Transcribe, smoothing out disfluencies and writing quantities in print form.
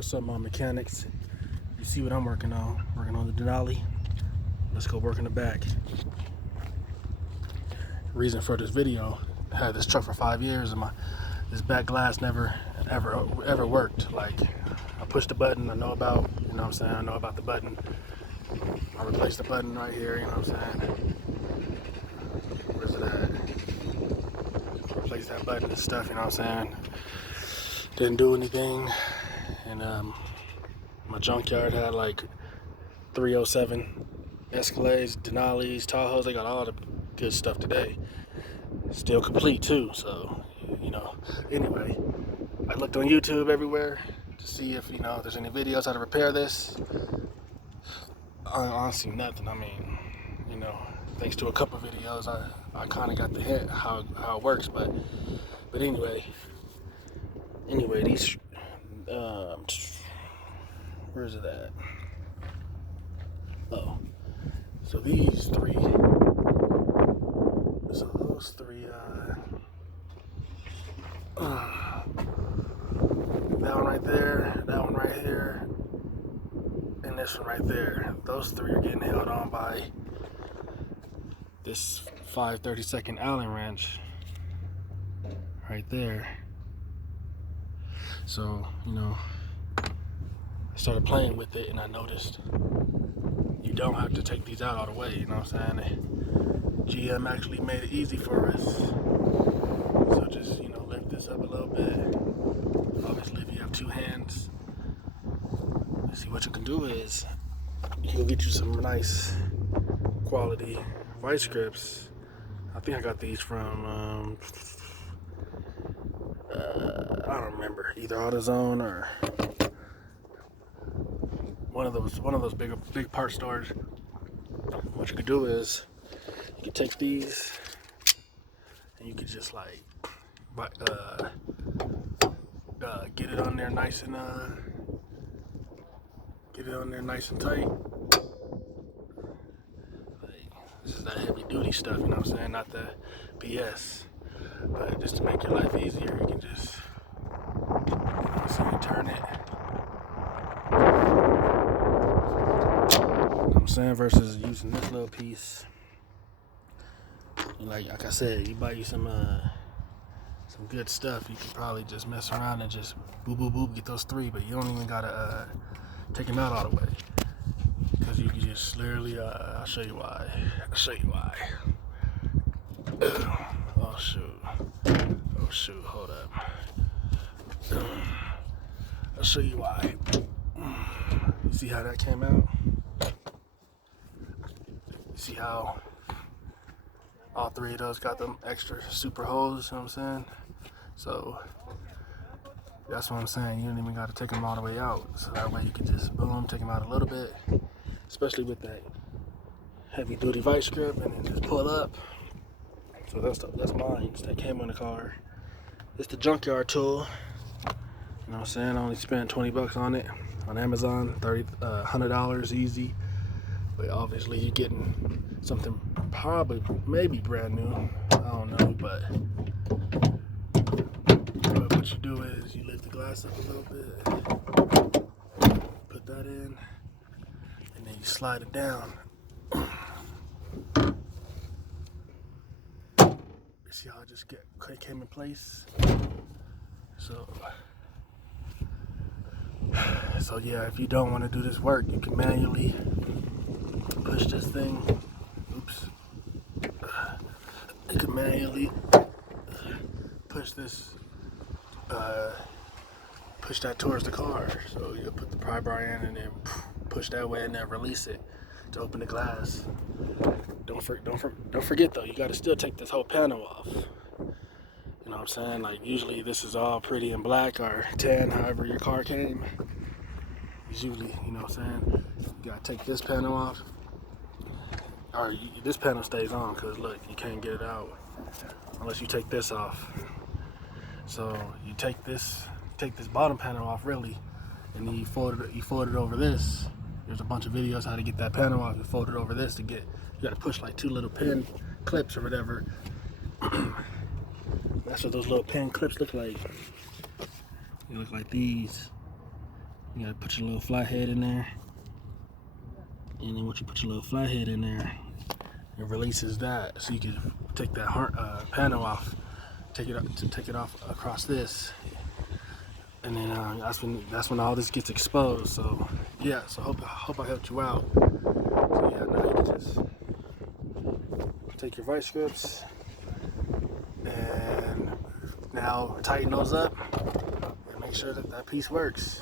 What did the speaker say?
What's up, my mechanics? You see what I'm working on? Working on the Denali. Let's go work in the back. Reason for this video: I had this truck for 5 years, and this back glass never ever worked. Like, I push the button, I know about, you know what I'm saying? I know about the button. I replaced the button right here, you know what I'm saying? Where's it at? Replace that button and stuff, you know what I'm saying? Didn't do anything, and my junkyard had like 307 Escalades, Denali's, Tahoes. They got all the good stuff today. Still complete too, so, you know. Anyway, I looked on YouTube everywhere to see if, you know, there's any videos how to repair this. Honestly, nothing. I mean, you know, thanks to a couple videos, I kind of got the hint how it works. But anyway, these where is it at? Oh, so these three. So those three. That one right there, that one right here, and this one right there. Those three are getting held on by this 5/32 Allen wrench right there. So, you know, I started playing with it, and I noticed you don't have to take these out all the way, you know what I'm saying? GM actually made it easy for us. So just, you know, lift this up a little bit. Obviously, if you have two hands, see, what you can do is you can get you some nice quality vice grips. I think I got these from I don't remember, either AutoZone or one of those big part stores. What you could do is you could take these and you could just like get it on there nice and tight. Like, this is that heavy duty stuff, you know what I'm saying? Not the BS. But just to make your life easier, you can just, so you turn it. You know what I'm saying? Versus using this little piece. Like I said, you buy you some good stuff, you can probably just mess around and just boop boop boop get those three, but you don't even gotta take them out all the way, because you can just literally I'll show you why. Oh shoot, hold up. I'll show you why. You see how that came out? You see how all three of those got them extra super holes, you know what I'm saying? So that's what I'm saying. You don't even got to take them all the way out. So that way you can just boom, take them out a little bit, especially with that heavy duty vice grip, and then just pull up. So that's mine. That came in the car. It's the junkyard tool. You know what I'm saying? I only spent 20 bucks on it on Amazon, $100 easy. But obviously you're getting something probably maybe brand new. I don't know, but what you do is you lift the glass up a little bit, put that in, and then you slide it down. You see how it just came in place? So yeah, if you don't want to do this work, you can manually push this thing. Oops. You can manually push this, push that towards the car. So you put the pry bar in and then push that way and then release it to open the glass. Don't forget though, you got to still take this whole panel off. You know what I'm saying? Like, usually this is all pretty in black or tan, however your car came. Usually, you know what I'm saying? You gotta take this panel off, or this panel stays on, because look, you can't get it out unless you take this off. So you take this bottom panel off, really, and then you fold it over this. There's a bunch of videos how to get that panel off and fold it over this to get. You gotta push like 2 little pin clips or whatever. That's what those little pin clips look like. They look like these. You gotta put your little flathead in there. And then once you put your little flathead in there, it releases that, so you can take that panel off, take it off across this, and then that's when all this gets exposed. So yeah, so hope I helped you out. So yeah, now you can just take your vice grips and now tighten those up and make sure that that piece works.